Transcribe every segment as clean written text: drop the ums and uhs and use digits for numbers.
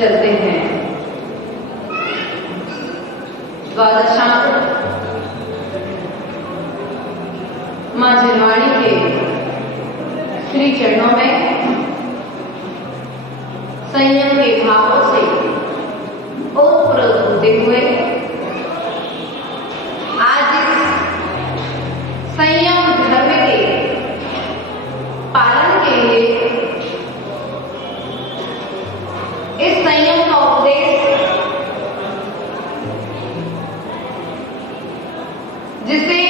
चलते हैं। द्वादशांक मां जिनवाणी के श्री चरणों में संयम के भावों से ओतप्रोत होते हुए आज इस संयम धर्म के पालन के लिए इस संयम का उपदेश जिसे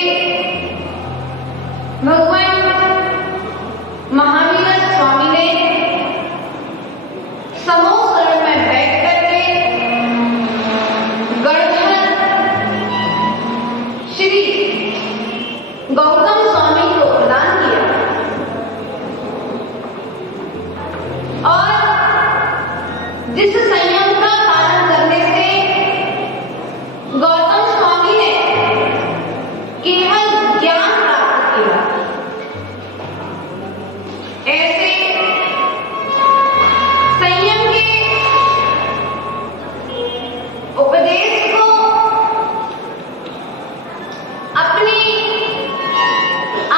भगवान महावीर स्वामी ने समूह शरण में बैठ करके गणधर श्री गौतम स्वामी को प्रदान किया और जिस संयम का पालन करने से गौतम स्वामी ने केवल ज्ञान प्राप्त किया, ऐसे संयम के उपदेश को अपनी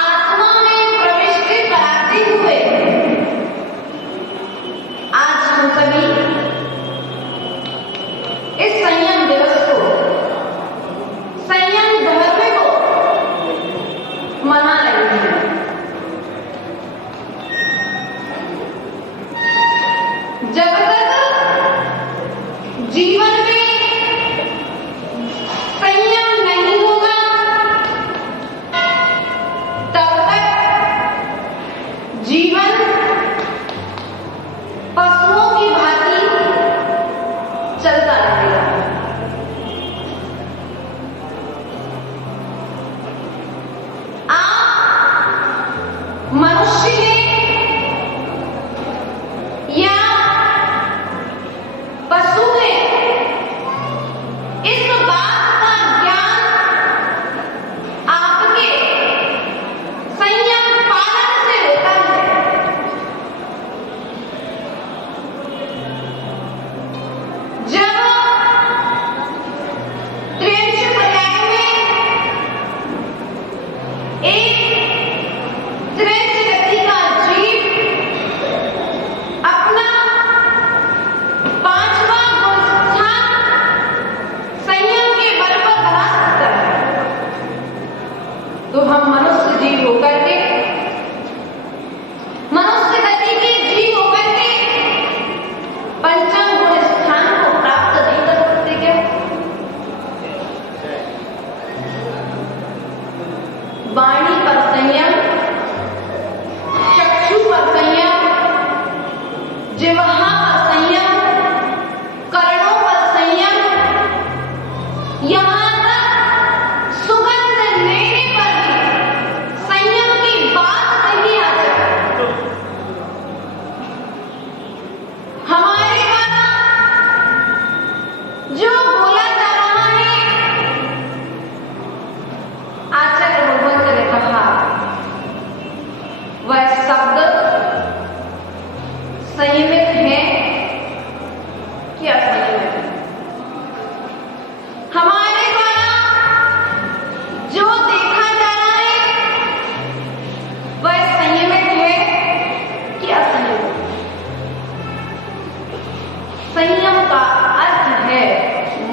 आत्मा में प्रविष्ट कराते हुए आज हम सभी इस संयम दिवस को, संयम धर्म को मना रहे हैं। जब तक जीवन में संयम नहीं होगा तब तक जीवन पशुओं की भांति चलता रहेगा।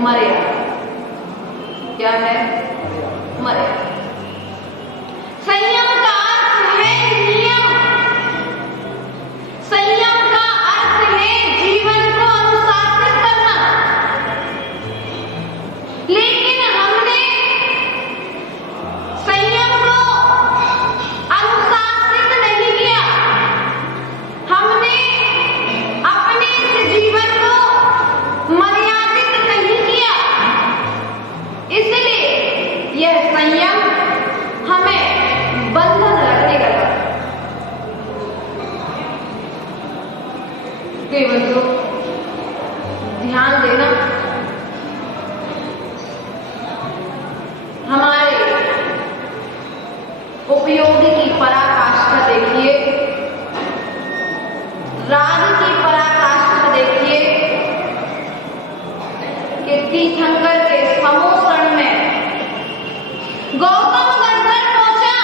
मर्यादा। क्या है? मर्यादा। संयम का अर्थ है नियम। संयम का अर्थ है जीवन को अनुशासित करना। लेकिन हमने संयम को अनुशासित नहीं किया। हमने अपने इस जीवन को मर्यादित नहीं किया। इसलिए यह संयम हमें बंधन रखने लगा। बच्चों ध्यान देना, हमारे उपयोगी की पराकाष्ठा देखिए, राग की पराकाष्ठा देखिए कि तीर्थंकर के समोषण में गौतम गंधर्व पहुंचा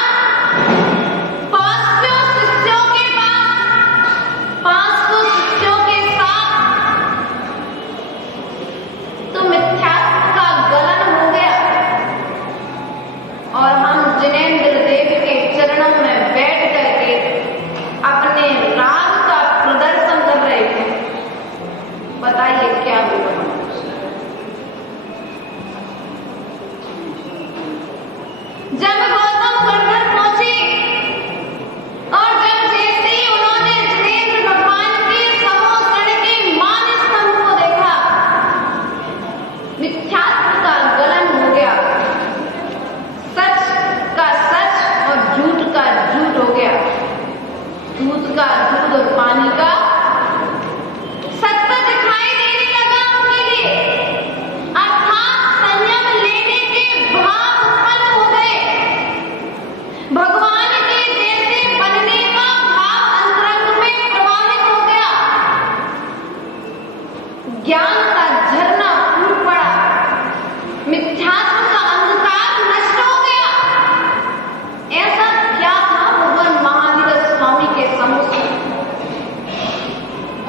500 शिष्यों के पास, 500 शिष्यों के साथ, तो मिथ्यात्व का गलन हो गया और हम जिनेंद्र देव के चरणों में बैठ करके अपने राग का प्रदर्शन कर रहे थे। बताइए क्या हुआ? जब गौतम गंधर्व पहुंचे और जब जैसे ही उन्होंने जिनेंद्र भगवान के समोषण के मान स्तंभ को देखा, मिथ्यात्व का गलन हो गया। सच का सच और झूठ का झूठ हो गया। दूध का दूध और पानी का सत्य दिखाई देने लगा उनके लिए। अर्थात संयम लेने के भाव उत्पन्न हो गए। भगवान के जैसे बनने का भाव अंतरंग में प्रवाहित हो गया। ज्ञान का झरना फूट पड़ा। मिथ्यात्व का अंधकार नष्ट हो गया। ऐसा क्या था भगवान महावीर स्वामी के समोषण?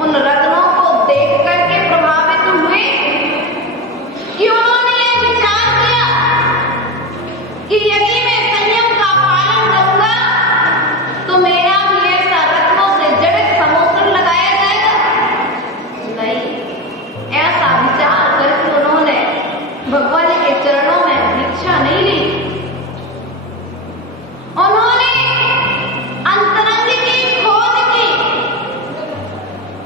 उन रत्नों को देख करके प्रभावित हुए कि उन्होंने यह विचार किया कि यदि मैं संयम का पालन करूंगा तो मेरा भी ऐसा रत्नों से जड़ित समोषण लगाया जाएगा। नहीं, ऐसा विचार करके उन्होंने भगवान के चरणों में भिक्षा नहीं ली। उन्होंने अंतरंग की खोज की।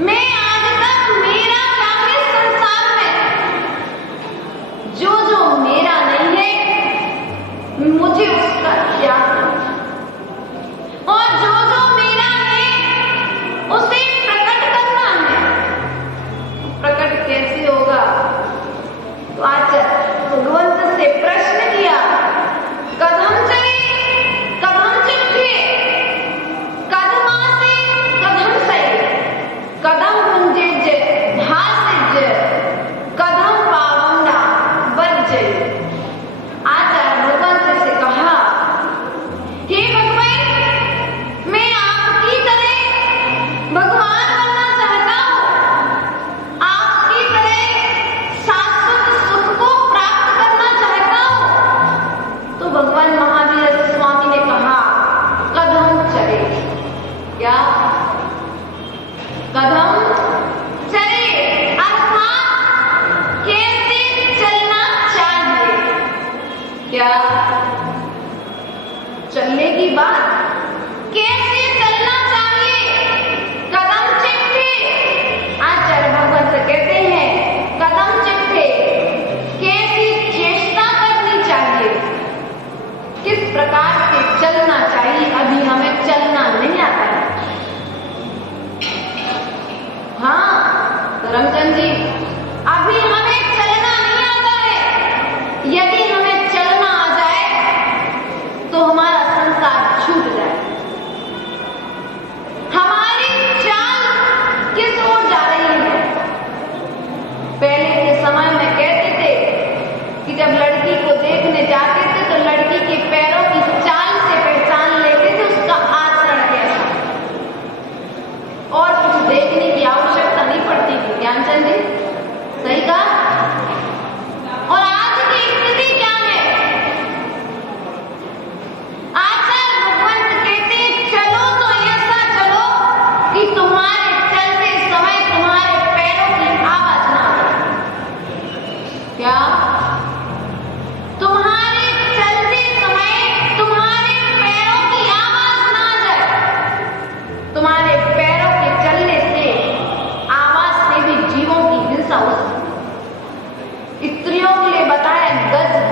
मैं आज तक मेरा क्या है संसार में, जो जो मेरा नहीं है मुझे उसका त्याग करना, और जो जो मेरा है उसे प्रकट करना है। प्रकट कैसे होगा? तो आज भगवंत से प्रश्न किया, कदम चले कदम चिट्ठे, कदमासे कदम सही, कदम गुंजे भाषज, कदम पावंडा बज्जय। आचार्य भगवंत से कहा, हे भगवान, मैं आपकी तरह भगवान बनना चाहता हूँ। आपकी तरह शाश्वत सुख को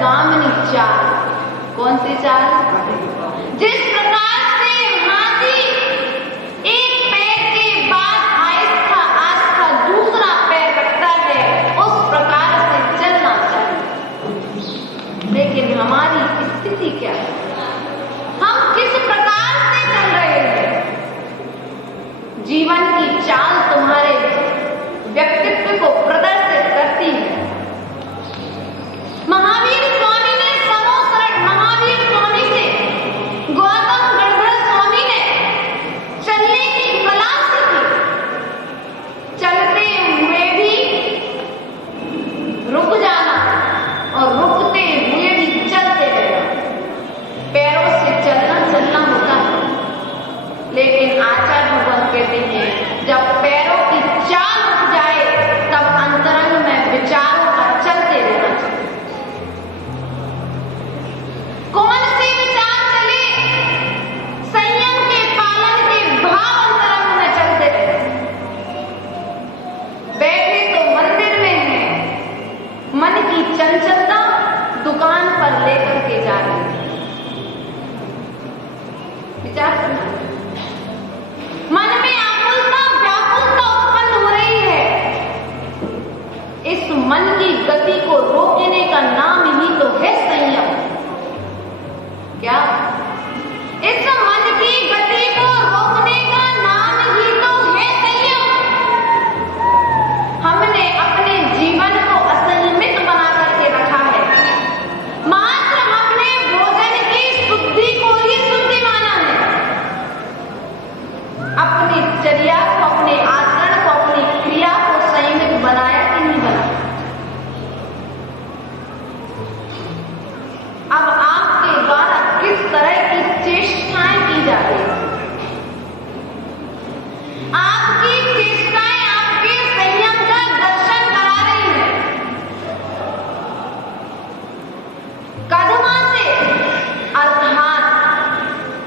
गामिनी चाल। कौन सी चाल? जिस प्रकार से हाथी एक पैर के बाद आहिस्ता आहिस्ता दूसरा पैर रखता है, उस प्रकार से चलना चाहिए। लेकिन हमारी स्थिति क्या है? हम किस प्रकार से चल रहे हैं? जीवन की चाल तुम्हारे व्यक्तित्व को प्रदर्शित करती है। महावीर स्वामी ने महावीर स्वामी से गौतम गणधर स्वामी ने चलने की कला सीखी। चलते हुए भी रुक जाना और रुकते हुए भी चलते रहना। पैरों से चलना होता है, लेकिन आचार्य भगवान कहते हैं जब पैरों की चाल रुक जाए तब अंतरंग में विचारों का चलते रहना चाहिए। कौन से विचार चले? संयम के पालन के भाव अंतरंग में चलते रहे। बैठे तो मंदिर में है, मन की चंचलता दुकान पर लेकर के जा रही है। विचार सुना, मन में आकुलता व्याकुलता उत्पन्न हो रही है। इस मन की गति को रोकने का नाम ही तो है संयम। क्या? इस मन की गति को रोकने का नाम ही तो है संयम। हमने अपने जीवन को असंयमित बना करके रखा है। मात्र हमने भोजन की शुद्धि को ही शुद्धि माना है। अपनी चर्या को, अपने आचरण को, अपनी क्रिया को संयमित बनाया कि नहीं बनाया? अब आपके द्वारा किस तरह की चेष्टाएं की जा रही है? आपकी चेष्टाएं आपके संयम का दर्शन करा रही है। कदमा से अर्थात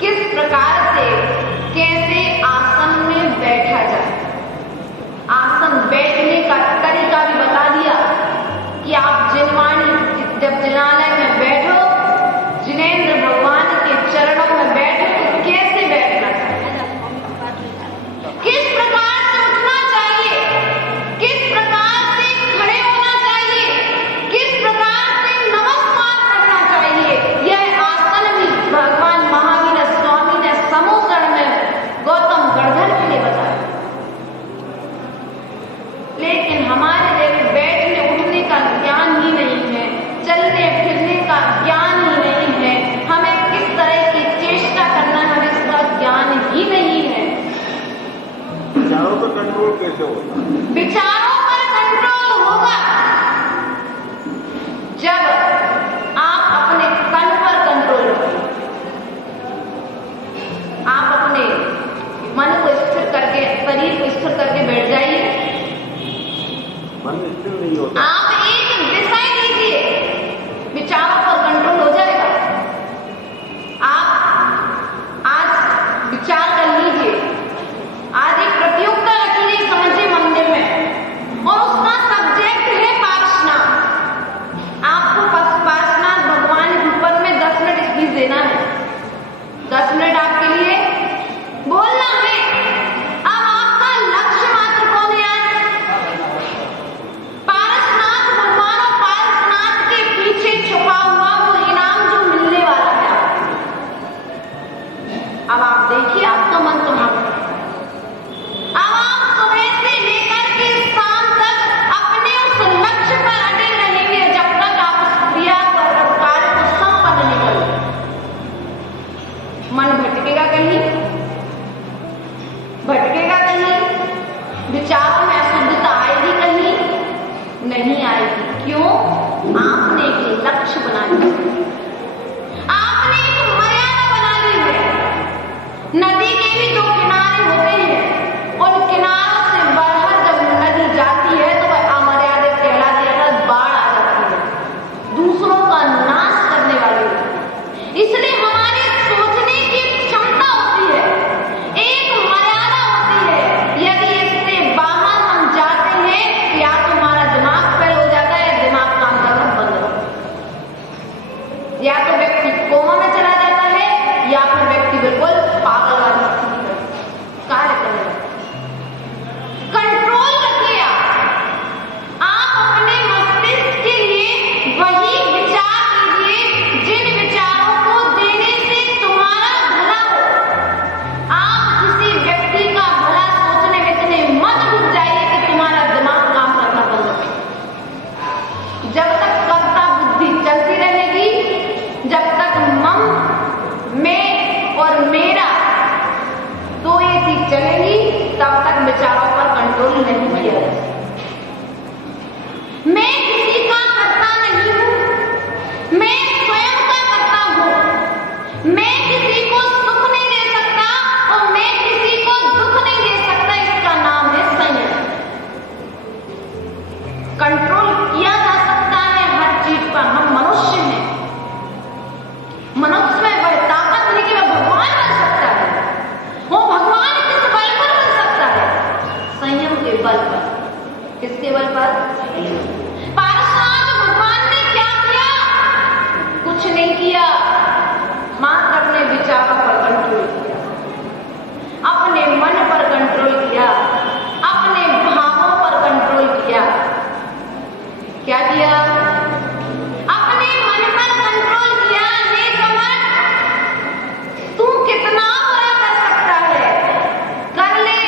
किस प्रकार से, कैसे आसन में बैठा जाए। आसन बैठने का तरीका भी बता दिया कि आप जब जिनालय में बैठो, जिनेंद्र भगवान के चरणों में बैठो तो कैसे बैठना चाहिए, किस प्रकार से उठना चाहिए, किस प्रकार से खड़े होना चाहिए, किस प्रकार से नमस्कार करना चाहिए। यह आसन भी भगवान महावीर स्वामी ने समूहगढ़ में गौतम गणधर के लिए बताया। लेकिन हमारे जैसे बैठने उठने का ज्ञान ही नहीं है, चलने फिरने का ज्ञान ही नहीं है, हमें किस तरह की चेष्टा करना है हमें इसका ज्ञान ही नहीं है। विचारों पर कंट्रोल कैसे होगा? विचारों पर कंट्रोल होगा जब आप अपने तन पर कंट्रोल रखें। आप अपने मन को स्थिर करके, शरीर को स्थिर करके बैठ जाइए। मन स्थिर नहीं होता। आप एक विषय लीजिए, विचारों पर कंट्रोल हो जाएगा। आप आज विचार कर लीजिए, आज एक प्रतियोगिता रखी गई समझिए मंदिर में, और उसका सब्जेक्ट है पार्श्वनाथ। आपको पार्श्वनाथ भगवान के ऊपर में 10 मिनट स्पीच देना है। 10 मिनट आपके लिए बोलना है। अब आपका लक्ष्य मात्र कौन है? पार्श्वनाथ भगवान और पार्श्वनाथ के पीछे छुपा हुआ वो इनाम जो मिलने वाला है आपको। अब आप देखिए आपका मन कहाँ पर है। अब आप सुबह से लेकर के शाम तक अपने उस लक्ष्य पर अड़े रहेंगे जब तक आप उस क्रिया पर कार्य को संपन्न नहीं करेंगे। मन भटकेगा कहीं, भटकेगा कहीं, विचारों में अशुद्धता आएगी कहीं, नहीं आएगी। क्यों? आपने एक लक्ष्य बना लिया, आपने एक मर्यादा बना ली है। नदी के भी 2 किनारे होते हैं, उन किनारों से बाहर जब नदी जाती है तो वह अमर्यादित कहलाती है, बाढ़ आ जाती है, दूसरों का नाश करने वाली है। इसलिए हमारी सोचने की क्षमता होती है, एक मर्यादा होती है। यदि इससे बाहर हम जाते हैं या तो हमारा दिमाग फेल हो जाता है, दिमाग काम करना बंद हो जाता है। किया, अपने मन पर कंट्रोल किया। हे कमर, तू कितना बुरा कर सकता है, कर ले,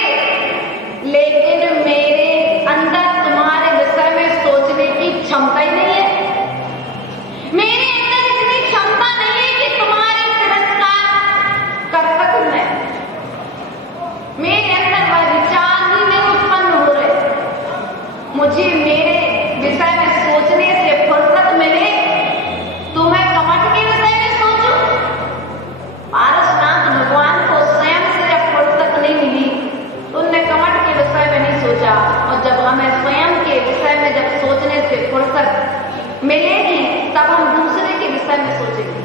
लेकिन मेरे अंदर तुम्हारे विषय में सोचने की क्षमता ही नहीं है। मेरे अंदर इतनी क्षमता नहीं है कि तुम्हारे तिरस्कार कर सकूं मैं। मेरे अंदर वह विचार ही नहीं उत्पन्न हो रहे। मुझे मेरे विषय में सोचने से फुर्सत मिले तो मैं कमठ के विषय में सोचूं। पारसनाथ भगवान को स्वयं से जब फुर्सत नहीं मिली तो उन्होंने कमठ के विषय में नहीं सोचा, और जब हमें स्वयं के विषय में जब सोचने से फुर्सत मिलेगी तब हम दूसरे के विषय में सोचेंगे।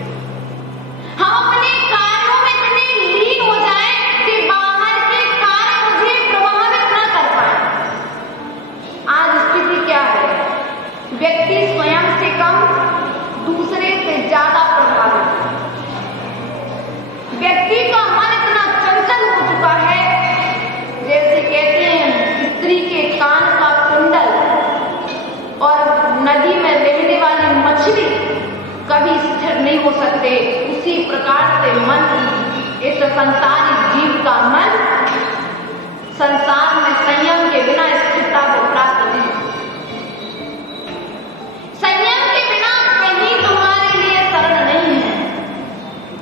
हम अपने कार्यों में इतने लीन हो जाएं कि बाहर के कार्य मुझे प्रभावित न कर पाए। आज स्थिति क्या है? व्यक्ति स्वयं से कम, दूसरे से ज्यादा प्रभावित है। व्यक्ति का मन इतना चंचल हो चुका है, जैसे कहते हैं स्त्री के कान का कुंडल और नदी में रहने वाली मछली कभी स्थिर नहीं हो सकते। उसी प्रकार से मन, इस संसारिक जीव का मन संसार में संयम के बिना स्थिरता को प्राप्त नहीं हो सकती। संयम के बिना कहीं तुम्हारे लिए शरण नहीं है।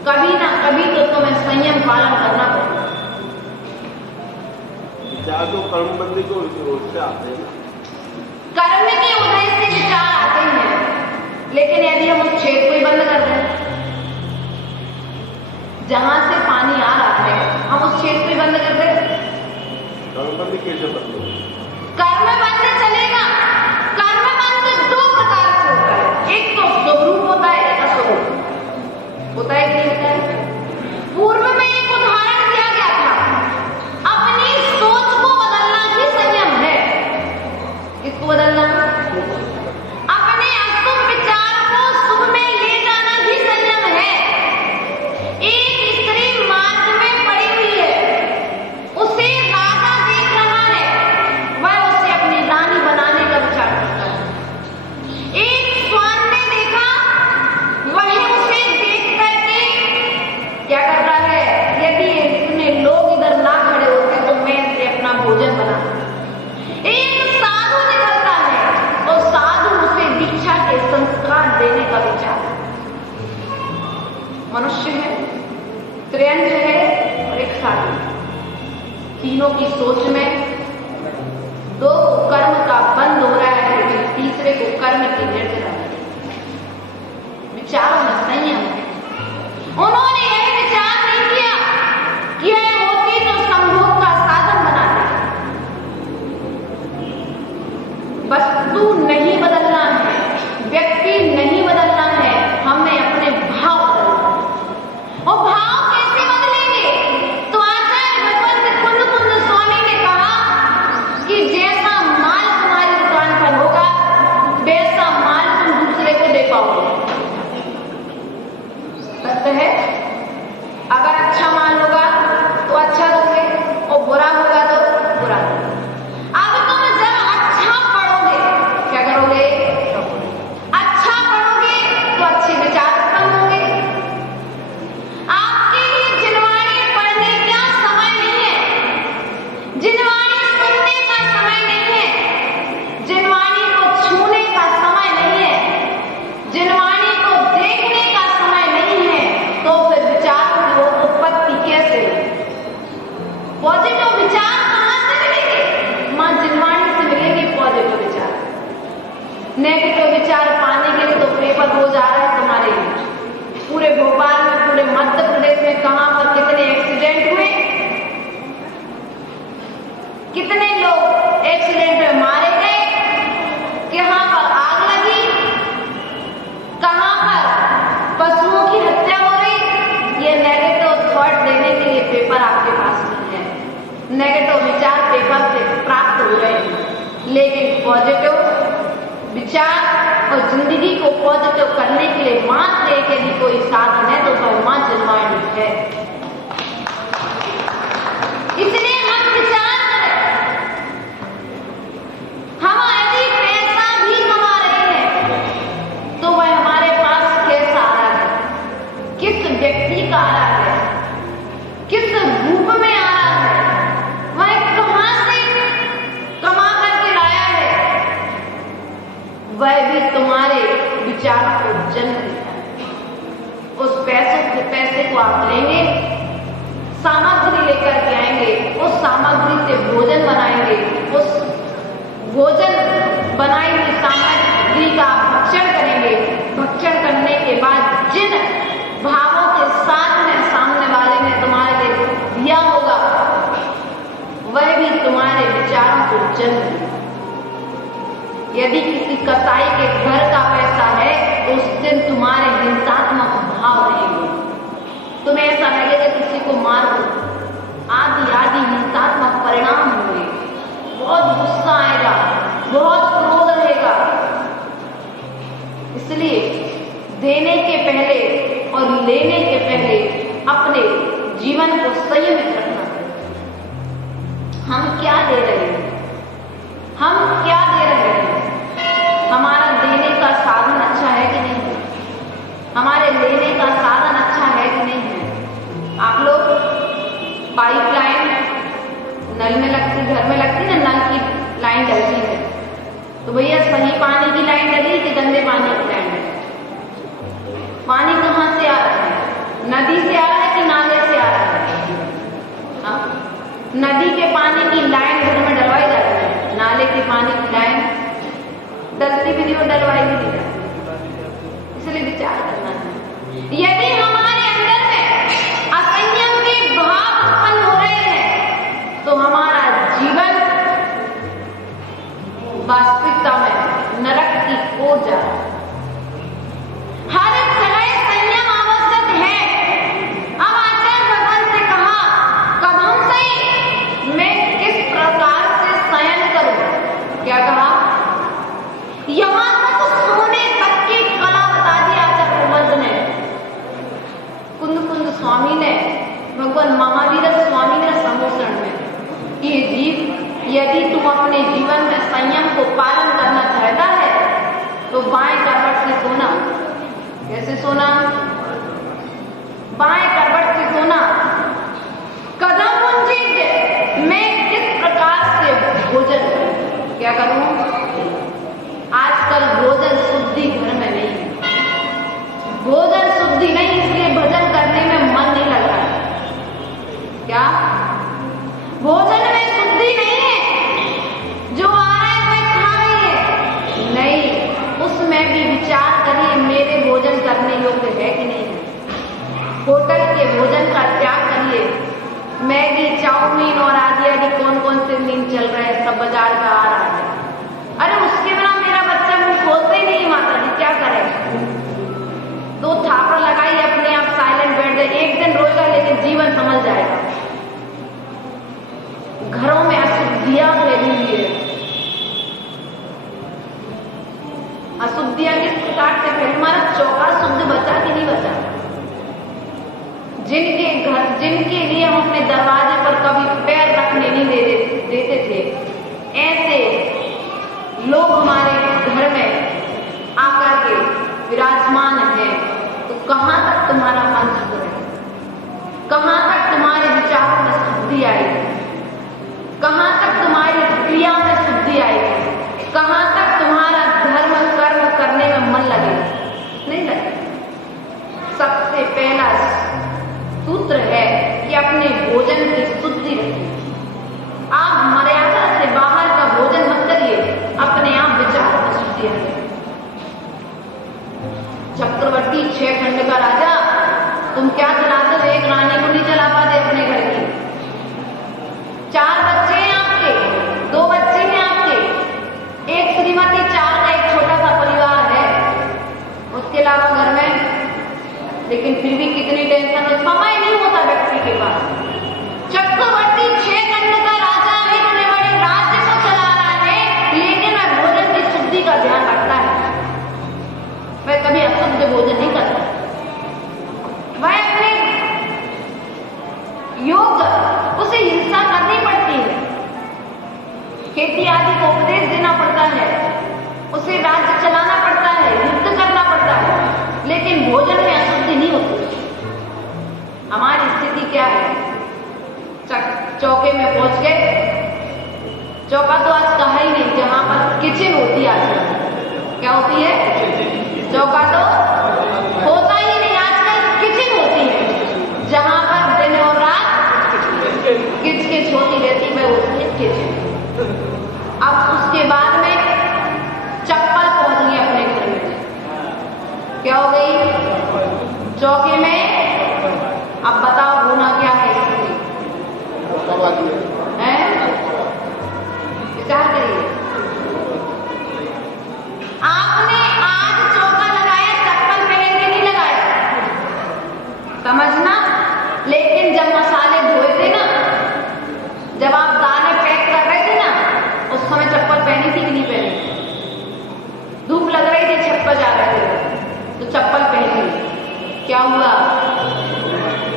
कभी ना कभी तो तुम्हें संयम पालन करना पड़ेगा। विचार तो कर्मबंदी को उससे आते हैं। कर्म के उदय से विचार आते हैं, लेकिन यदि हम उस छेद को ही बंद कर दें, जहां से पानी आ रहा है, हम उस छेद को ही बंद कर दें, कर्मबंदी कैसे बंद? कर्म बंद चलेगा। कर्म बंद दो प्रकार से होता है, एक तो स्वरूप होता है, एक अस्वरूप होता है। क्या होता है? पूर्व में एक उदाहरण दिया गया था, अपनी सोच को बदलना ही संयम है। किसको बदलना? अपने अशुभ विचार को शुभ में ले जाना ही संयम है। एक स्त्री मार्ग में पड़ी हुई है, उसे राजा देख रहा है, वह उसे अपनी रानी बनाने का विचार करता है। एक स्वान ने देखा, वह उसे देख करके क्या कर रहा है? यदि इतने लोग इधर ना खड़े होते तो मैं इसे अपना भोजन बना। एक साधु निकलता है और साधु उसे दीक्षा के संस्कार देने का विचार। मनुष्य है, त्रियंज है और एक साधु, तीनों की सोच में दो कर्म का बंद हो रहा है, लेकिन तीसरे को कर्म की निर्जरा है। विचारों में संयम है। उन्होंने यह विचार नहीं किया कि यह होती तो संभोग का साधन बना दे। वस्तु नहीं बदलना है, व्यक्ति नहीं बदलना है, हमें अपने भाव बदलना है। और भाव कैसे बदलेंगे? तो आचार्य भगवत कुंद स्वामी ने कहा कि जैसा माल तुम्हारी दुकान पर होगा, वैसा माल तुम दूसरे को दे पाओगे। सत्य है। अगर अच्छा माल होगा तो अच्छा दोगे और बुरा होगा तो बुरा। अब तुम जब अच्छा पढ़ोगे, क्या करोगे? अच्छा पढ़ोगे तो अच्छे विचार उत्पन्न होंगे। आपके लिए जिनवाणी पढ़ने का समय नहीं है, जिनवाणी सुनने का समय नहीं है, जिनवाणी को छूने का समय नहीं है, जिनवाणी को देखने का समय नहीं है। तो फिर विचार की उत्पत्ति कैसे? पॉजिटिव विचार कहां से मिलेंगे? मां जिनवाणी से मिलेंगे पॉजिटिव विचार। नेगेटिव विचार पाने के लिए तो पेपर रोज आ रहा है तुम्हारे लिए। पूरे भोपाल में, पूरे मध्य प्रदेश में कहां पर कितने एक्सीडेंट हुए, कितने लोग एक्सीडेंट में मारे गए, कहां पर आग लगी, कहां पर पशुओं की हत्या हो रही। ये नेगेटिव थॉट देने के लिए पेपर आपके पास नहीं है। नेगेटिव विचार पेपर से प्राप्त हो रहे हैं, लेकिन पॉजिटिव विचार और जिंदगी को पॉजिटिव करने के लिए मात्र एक यदि कोई साधन है तो वह मां जिनवाणी है। इसलिए हम विचार करें। हम यदि पैसा भी कमा रहे हैं वह भी तुम्हारे विचारों को जन्म देता है। उस पैसे को आप लेंगे, सामग्री लेकर के आएंगे, उस सामग्री से भोजन बनाएंगे, उस भोजन बनाई हुई सामग्री का भक्षण करेंगे। भक्षण करने के बाद जिन भावों के साथ में सामने वाले ने तुम्हारे लिए दिया होगा, वह भी तुम्हारे विचारों को जन्म देगा। यदि किसी कसाई के घर का पैसा है तो उस दिन तुम्हारे हिंसात्मक भाव रहेंगे। तुम्हें ऐसा लगेगा किसी को मार दो, आदि आदि हिंसात्मक परिणाम होंगे। बहुत गुस्सा आएगा, बहुत क्रोध रहेगा। इसलिए देने के पहले और लेने के पहले अपने जीवन को संयमित रखना चाहिए। हम क्या दे रहे हैं? हम क्या दे रहे हैं? हमारा देने का साधन अच्छा है कि नहीं है? हमारे लेने का साधन अच्छा है कि नहीं है? आप लोग पाइप लाइन नल में लगती, घर में लगती ना, नल की लाइन डलती है, तो भैया सही पानी की लाइन डली कि गंदे पानी की लाइन डली? पानी कहाँ से आ रहा है? नदी से आ रहा है कि नाले से आ रहा है? हाँ? नदी के पानी की लाइन घर में डलवाई जाती है, नाले के पानी की लाइन डलती भी नहीं और डलवाई भी नहीं जाती। इसलिए विचार करना है। यदि हमारे अंदर में असंयम के भाव उत्पन्न हो रहे हैं तो हमारा जीवन वास्तविकता में नरक की ओर जा रहा है। हर समय संयम आवश्यक है। अब आचार्य भगवान से कहा, कदम से मैं किस प्रकार से शयन करूं? क्या कहा? यहां तक सोने तक की कला बता दी आचार्य प्रबंध ने। कुंद स्वामी ने, भगवान महावीर स्वामी ने संबोधन में, ये जीव यदि तुम अपने जीवन में संयम को पालन करना चाहता है तो बाएं करवट से सोना। कैसे सोना? बाएं करवट से सोना। कदम मुंजित मैं किस प्रकार से भोजन करूं? क्या करूं? आजकल भोजन शुद्धि घर में नहीं है। भोजन शुद्धि नहीं, इसलिए भजन करने में मन नहीं लग रहा है। क्या भोजन में शुद्धि नहीं है? जो आ रहा है वह खा रही है? नहीं, उसमें भी विचार करिए मेरे भोजन करने योग्य है कि नहीं है। होटल के भोजन का त्याग करिए। मैगी, चाउमीन और आदि आदि कौन कौन से मीन चल रहे हैं, सब बाजार का आ रहा है। अरे उसके बिना मेरा बच्चा मुंह खोलते ही नहीं। माता जी क्या करे? दो थापड़ लगाई, अपने आप साइलेंट बैठ जाए। एक दिन रोएगा लेकिन जीवन समझ जाएगा। घरों में अशुद्धियां फैली हुई है। अशुद्धियां किस प्रकार से फैली? हमारा चौका शुद्ध बचा कि नहीं बचा? जिनके लिए हम अपने दरवाजे पर कभी पैर रखने नहीं देते थे, ऐसे लोग हमारे घर में आकर के विराजमान है, तो कहां तक तुम्हारा मन शुद्ध है? कहां तक तुम्हारे विचारों में शुद्धि आएगी? कहां तक तुम्हारी क्रिया में शुद्धि आएगी? कहां तक तुम्हारा धर्म कर्म करने में मन लगेगा? नहीं लगेगा। सबसे पहला सूत्र है कि अपने भोजन की शुद्धि रखें। आप मर्यादा से बाहर का भोजन मत करिए, अपने आप विचारों में शुद्धि रखें। चक्रवर्ती 6 खंड का राजा, तुम क्या चलाते हो? एक रानी को नहीं चला पाते अपने घर की। 4 बच्चे हैं आपके, 2 बच्चे हैं आपके, एक श्रीमती, 4 का एक छोटा सा परिवार है, उसके अलावा घर में, लेकिन फिर भी कितनी टेंशन है, समय नहीं होता व्यक्ति के पास। चक्रवर्ती 6 खंड का राजा है, इतने बड़े राज्य को चला रहा है, लेकिन वह भोजन की शुद्धि का ध्यान रखता है। वह कभी अशुद्ध भोजन नहीं करता। वह अपने योग, उसे हिंसा करनी पड़ती है, खेती आदि को उपदेश देना पड़ता है, उसे राज्य चलाना पड़ता है, युद्ध करना पड़ता है, लेकिन भोजन में अशुद्धि नहीं होती। हमारी स्थिति क्या है? चौके में पहुंच गए, चौका तो आज कहा ही नहीं, जहां पर किचन होती है आजकल, क्या होती है? चौका तो होता ही नहीं, आजकल किचन होती है जहां पर दिन और रात किच होती रहती, मैं होती है किचन। अब उसके बाद में चप्पल पहुंच गई अपने घर में, क्या हो गई? चौके में। अब बताओ होना क्या है इसमें? विचार करिए। आपने आज चौका लगाया, चप्पल पहन के नहीं लगाया, समझना। लेकिन जब मसाले धोए थे ना, जब आप दालें पैक कर रहे थे ना, उस समय चप्पल पहनी थी कि नहीं पहनी? धूप लग रही थी, छत पर जा रहे थे तो चप्पल पहनी। क्या हुआ?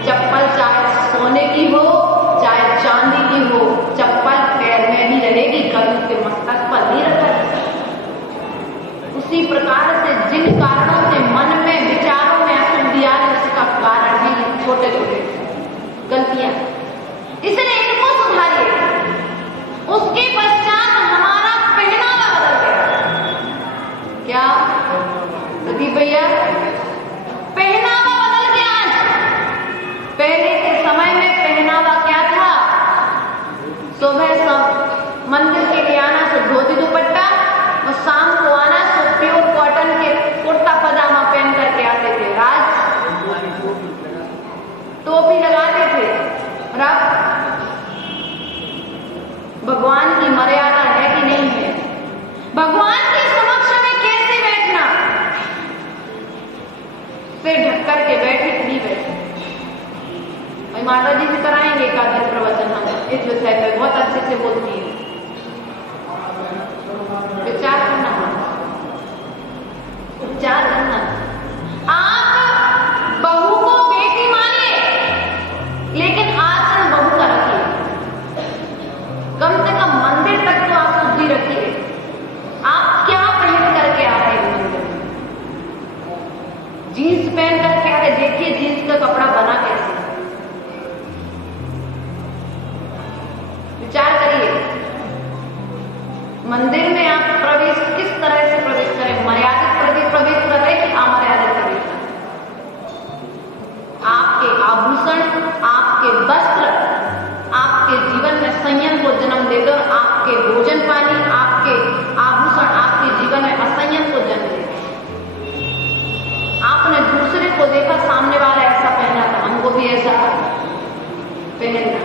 चप्पल चाहे सोने की हो चाहे चांदी की हो, चप्पल पैर में नहीं रहेगी, कभी उसके मस्तक पर नहीं रखा। उसी प्रकार से जिन कारणों से मन में विचारों में अशुद्धि आ रही, उसका कारण भी छोटे छोटे गलतियां, इसलिए इनको सुधारिए। उसके पश्चात हमारा पहनावा बदल गया। क्या प्रदीप भैया? पहनावा बदल गया। आज पहले के समय में पहनावा क्या था? सुबह सब मंदिर के लिए आना तो धोती दुपट्टा, और शाम को आना तो प्योर कॉटन के कुर्ता पजामा पहन करके आते थे। आज टोपी लगाते थे। और अब भगवान की मर्यादा है कि नहीं है? भगवान के समक्ष में कैसे बैठना? सिर ढक करके बैठे कि नहीं बैठे? भाई माता जी से कराएंगे एक आध प्रवचन, हम इस विषय पे बहुत अच्छे से बोलती है। विचार करना, विचार करना। आप बहू को बेटी मानिए, लेकिन आचरण बहू का रखिए। कम से कम मंदिर तक तो आप शुद्धि रखिए। आप क्या पहन करके आ रहे हैं? जीन्स पहन करके आ रहे, देखिए जीन्स का कपड़ा बना कैसे। विचार करिए। मंदिर में आप प्रवेश किस तरह से प्रवेश करें? मर्यादित प्रवेश कर रहे कि अमर्यादित प्रवेश? आपके आभूषण, आपके वस्त्र आपके जीवन में संयम को जन्म देते, और आपके भोजन पानी, आपके आभूषण आपके जीवन में असंयम को जन्म देते। आपने दूसरे को देखा, सामने वाला ऐसा पहना था, हमको भी ऐसा पहनना।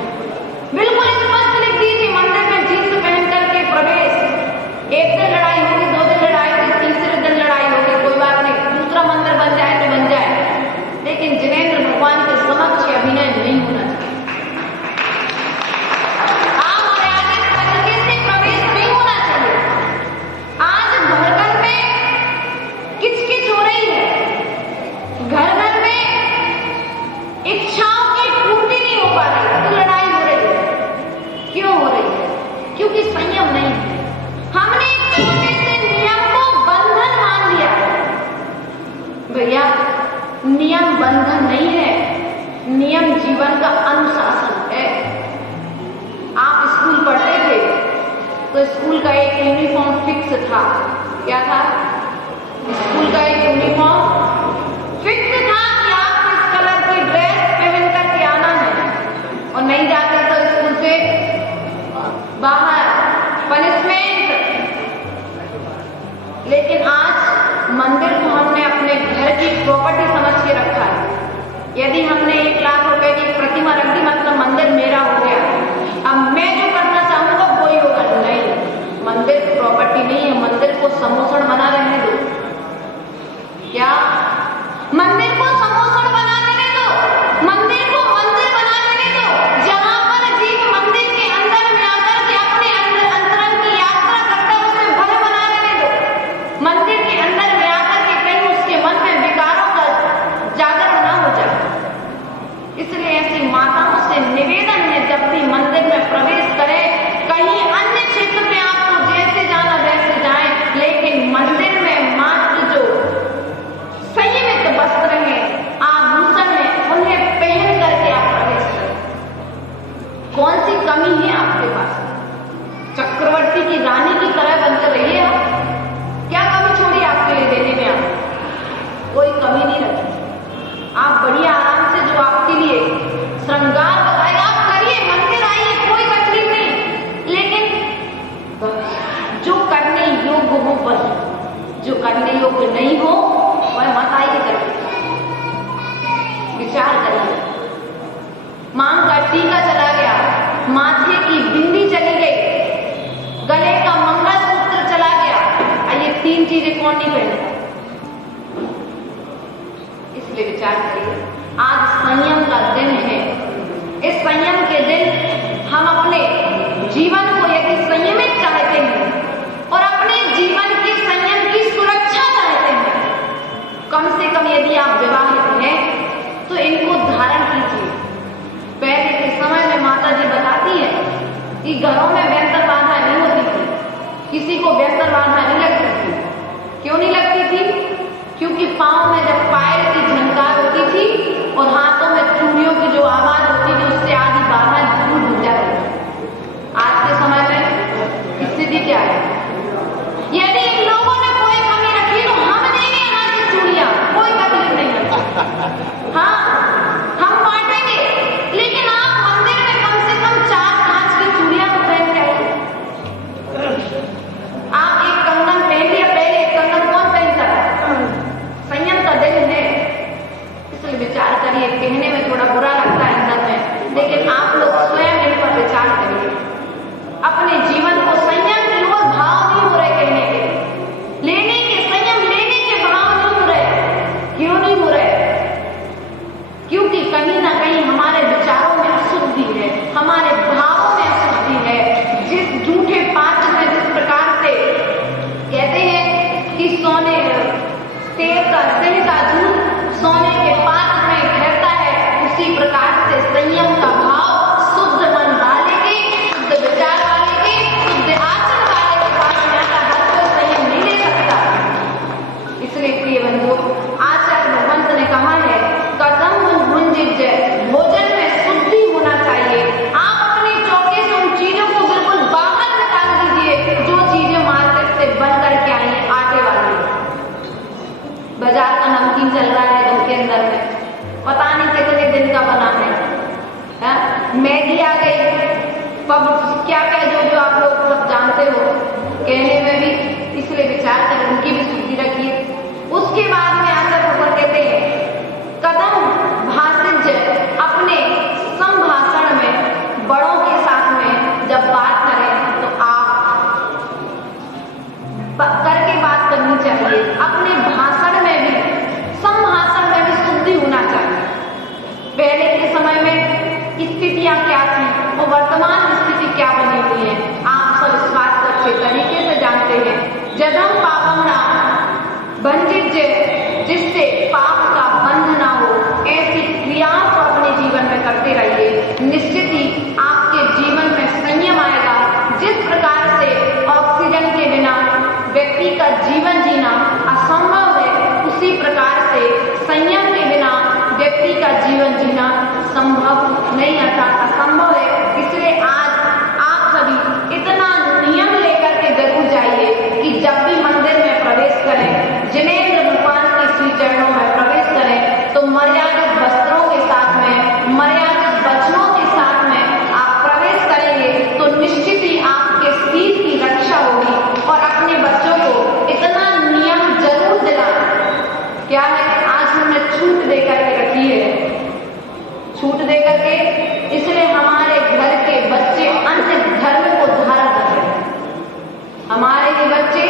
बिल्कुल स्पष्ट लिख दीजिए, मंदिर में जीन्स पहन करके प्रवेश। एक दिन लड़ाई होगी, 2 दिन लड़ाई होगी, तीसरे दिन लड़ाई होगी, कोई बात नहीं, दूसरा मंदिर बन जाए तो बन जाए, लेकिन जिनेंद्र भगवान के समक्ष अभिनय नहीं होना चाहिए। अमर्यादित तरीके से प्रवेश नहीं होना चाहिए। आज घर घर में किचकिच हो रही है, घर घर में इच्छाओं की पूर्ति नहीं हो पा रही, तो लड़ाई हो रही है। क्यों हो रही है? क्योंकि संयम नहीं है। हमने एक छोटे से नियम को बंधन मान लिया। भैया, नियम बंधन नहीं है, नियम जीवन का अनुशासन है। आप स्कूल पढ़ते थे तो स्कूल का एक यूनिफॉर्म फिक्स था। क्या था? स्कूल का एक यूनिफॉर्म फिक्स था कि आपको इस कलर की ड्रेस पहन करके आना है, और नहीं जाते तो स्कूल से बाहर पनिशमेंट। लेकिन आज मंदिर को हमने अपने घर की प्रॉपर्टी समझ के रखा है। यदि हमने 1 लाख रुपए की प्रतिमा रख दी, मतलब मंदिर मेरा हो गया, अब मैं जो करना चाहूंगा वही होगा। नहीं, मंदिर प्रॉपर्टी नहीं है, मंदिर को समोसण बना रहने दो। क्या? मंदिर को समोसण बना रहने दो, मंदिर को मंदिर बना रहने दो, जहां पर जीव मंदिर के अंदर में आकर के अपने अंतरंग की यात्रा करता है, उसे भय बना रहने दो। मंदिर के अंदर में आकर के कहीं उसके मन में विकारों का जागरण न हो जाए। इसलिए ऐसी माताओं से निवेदन है, जब भी मंदिर में प्रवेश करें, कहीं अन्य क्षेत्र में आपको जैसे जाना वैसे जाएं, लेकिन मंदिर योग्य नहीं हो वह मत आइए करके विचार करिए। मांग का टीका चला गया, माथे की बिंदी चली गई, गले का मंगलसूत्र चला गया। ये 3 चीजें कौन नहीं पहनता? इसलिए विचार करिए। आज संयम का दिन है। इस संयम के दिन हम अपने जीवन को यदि संयमित चाहते हैं और अपने जीवन के संयम की सुरक्षा चाहते हैं, कम से कम यदि आप विवाहित हैं तो इनको धारण कीजिए। पहले के समय में माता जी बताती है कि घरों में व्यंतर बाधा नहीं होती थी, किसी को व्यंतर बाधा नहीं लगती थी। क्यों नहीं लगती थी? क्योंकि पांव में जब पायल की झनकार होती थी और हाथों में चूड़ियों की जो आवाज होती थी उससे आधी बाधा दूर हो जाती थी। आज के समय में स्थिति क्या है? यदि इन लोगों ने कोई कमी रखी तो हम देंगे यहाँ से चूड़ियां, कोई तकलीफ नहीं है। हाँ, हम बांटेंगे, लेकिन आप मंदिर में कम से कम 4 कांच की चूड़ियां तो पहन के आइए। आप एक कंगन पहन लिया, पहले एक कंगन कौन पहनता है? संयम का दिन है, इसलिए विचार करिए। कहने में थोड़ा बुरा लगता है अंदर में, लेकिन आप लोग स्वयं इन पर विचार करिए। अपने जीवन को संयम की ओर भाव नहीं हो रहे कहने के, लेने के संयम लेने के भाव नहीं हो रहे। क्यों नहीं हो रहे? क्योंकि कहीं ना कहीं हमारे विचारों में अशुद्धि है, हमारे भावों में अशुद्धि है। जिस झूठे पात्र में जिस प्रकार से कहते हैं कि सोने तेल का तिल का दूध सोने के पात्र में ठहरता है, उसी प्रकार से संयम का भाव शुद्ध मन वाले के, शुद्ध विचार वाले के, शुद्ध आचरण वाले के पास जाता हर कोई संयम नहीं ले सकता। इसलिए प्रिय बंधु, आचार्य भगवंत ने कहा है कदम भुंजिज्य, भोजन में शुद्धि होना चाहिए। आप अपने चौके से उन चीजों को बिल्कुल बाहर निकाल दीजिए जो चीजें मार्केट से बन करके आई है, आटे वाली। बाजार का नमकीन चल रहा है घर के अंदर में, पता नहीं कितने दिन का बना है। मैगी आ गई, पब क्या क्या जो आप लोग सब जानते हो कहने में भी, इसलिए विचार करें उनकी भी शुद्धि रखिए। उसके बाद में आकर भगवान कहते हैं कदम भाषिज्य, अपने संभाषण में बड़ों के साथ में जब बात करें तो आप करके बात करनी चाहिए। अपने भाषण में भी, संभाषण में भी शुद्धि होना चाहिए। पहले के समय में स्थितियां क्या थी और वर्तमान स्थिति क्या बनी हुई है, आप सब इस बात को अच्छे तरीके से जानते हैं। जदम पापमना बंजिज्य, जिससे पाप का बंध ना हो, ऐसी क्रियाओं को अपने जीवन में करते रहिए। निश्चित ही आपके जीवन में संयम आएगा। जिस प्रकार से ऑक्सीजन के बिना व्यक्ति का जीवन जीना असंभव है, उसी प्रकार से संयम के बिना व्यक्ति का जीवन जीना संभव नहीं, अर्थात असंभव है। इसलिए आज आप सभी इतना नियम लेकर के जरूर जाइए कि जब भी मंदिर में प्रवेश करें, जिनेंद्र भगवान के श्री चरणों में प्रवेश करें, तो मर्यादित वस्त्रों के साथ में, मर्यादित वचनों के साथ में आप प्रवेश करेंगे तो निश्चित ही आपके शरीर की रक्षा होगी। और अपने बच्चों को इतना नियम जरूर दिलाना। क्या है, आज हमने छूट दे करके रखी है, छूट दे करके, इसलिए हमारे घर के बच्चे अन्य धर्म को धारण कर रहे हैं। हमारे ही बच्चे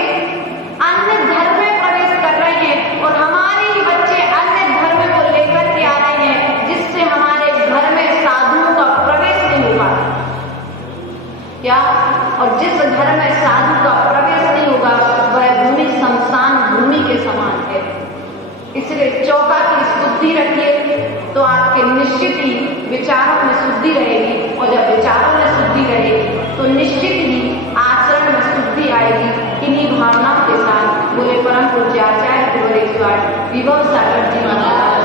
अन्य धर्म में प्रवेश कर रहे हैं और हमारे ही बच्चे अन्य धर्म को लेकर के आ रहे हैं, जिससे हमारे घर में साधुओं का प्रवेश नहीं होगा। क्या? और जिस घर में साधु का प्रवेश नहीं होगा वह भूमि शमशान भूमि के समान है। इसलिए चौका की शुद्धि रखिए तो आपके निश्चित ही विचारों में शुद्धि रहेगी, और जब विचारों में शुद्धि रहेगी तो निश्चित ही आचरण में शुद्धि आएगी। इन्हीं भावनाओं के साथ बोले परम पूज्य आचार्य गुरुदेव विभव सागर जी महाराज।